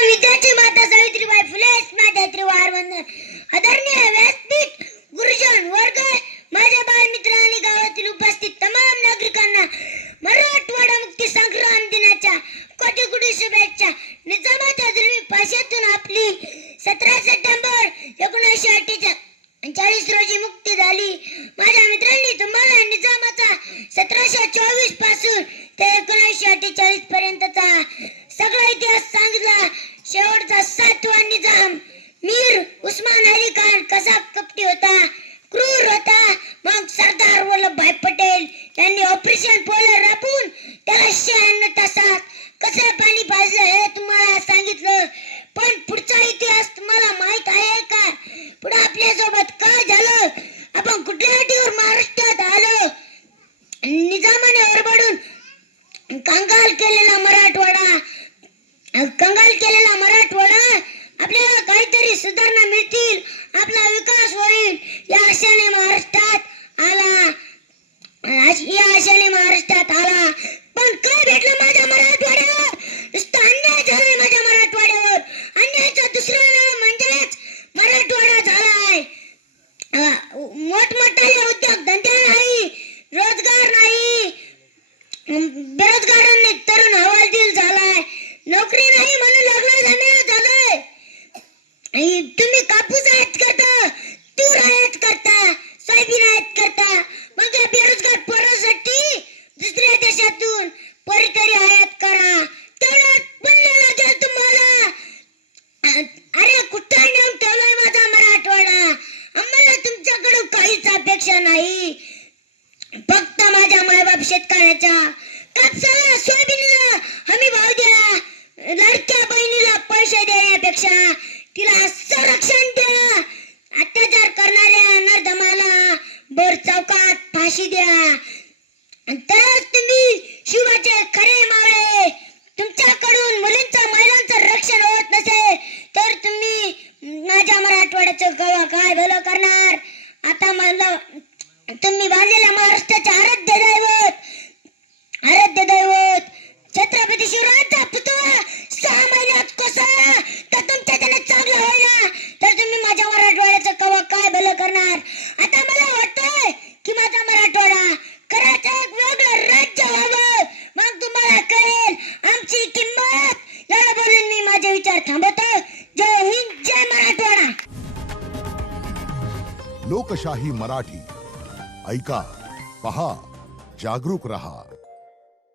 विद्याची माता सावित्रीबाई फुले स्मृती वंदन. आदरणीय व्यासपीठ, गुरुजन वर्ग, माझ्या बालमित्र आणि गावातील उपस्थित तमाम नागरिकांना मराठवाडा मुक्ती संग्राम दिनाच्या कोटी कोटी शुभेच्छा. निजामाच्या जुलमी पाशातून आपली 17 सप्टेंबर 1948 रोजी मुक्ती झाली. माझ्या मित्रांनी तुम्हाला निजामाचा 1724 पासून ते 1948 पर्यंतचा सगळा इतिहास सांगितला. शेवटचा 7वा निजाम मीर उस्मान अली खान कसा कपटी होता, क्रूर होता. मग सरदार वल्लभभाई पटेल यांनी ऑपरेशन पोलर राबवून त्याला 96 तासात कसे पाणी पाजलं हे तुम्हाला सांगितलं. पण पुढचा इतिहास तुम्हाला माहित आहे का? पुढे आपल्या सोबत काय झालं? आपण कुठल्या अटीवर महाराष्ट्रात आलो? निजामाने ओरबाडून कंगाल केलेला मराठवाडा आपल्याला काहीतरी सुधारणा मिळतील, आपला विकास होईल या आशेने महाराष्ट्रात आला. पण काय भेटलं माझ्या मराठवाड्यावर? नुसतं अन्याय झालाय माझ्या मराठवाड्यावर. अन्यायाचा दुसरा नाव म्हणजेच मराठवाडा झालाय. मोठमोठाले उद्योग धंदे नाही, रोजगार नाही, बेरोजगारांनी तरुण हवालदिल झालाय, नोकरी नाही म्हणून लग्न जमीन झालंय. तुम्ही कापूस आयात करता, तूर आयात करता, सोयाबीन आयात करता. मग या बेरोजगार पोरांसाठी दुसऱ्या देशातून परिकरी आयात करा, तेवढं पुण्य लागेल तुम्हाला. अरे कुठं नेऊन ठेवलाय माझा मराठवाडा? आम्हाला तुमच्याकडून काहीच अपेक्षा नाही, फक्त माझ्या मायबाप शेतकऱ्याच्या कापसाला सोयाबीनला हमी भाव द्या, लाडक्या बहिणीला पैसे देण्यापेक्षा तिला संरक्षण द्या, अत्याचार करणाऱ्या नरधमाला भर चौकात फाशी द्या. तरच तुम्ही शिवाचे खरे मावळे. तुमच्याकडून मुलींचं महिलांचं रक्षण होत नसेल तर तुम्ही माझ्या मराठवाड्याचं काय भलं करणार? आता मला तुम्ही बांधलेल्या महाराष्ट्राचे आराध्य दैवत छत्रपती शिवरायांचा पुतळा 6 महिन्यात कोसळला तर तुमच्या त्याने चांगलं होईना, तर तुम्ही माझ्या मराठवाड्याचं काय भलं करणार? आता मला वाटतंय की माझा मराठवाडा करायचं एक वेगळं राज्य व्हावं, मग तुम्हाला कळेल आमची किंमत. एवढं बोलून मी माझे विचार थांबवतो. जय हिंद, जय मराठवाडा. लोकशाही मराठी ऐका, पहा, जागरूक रहा.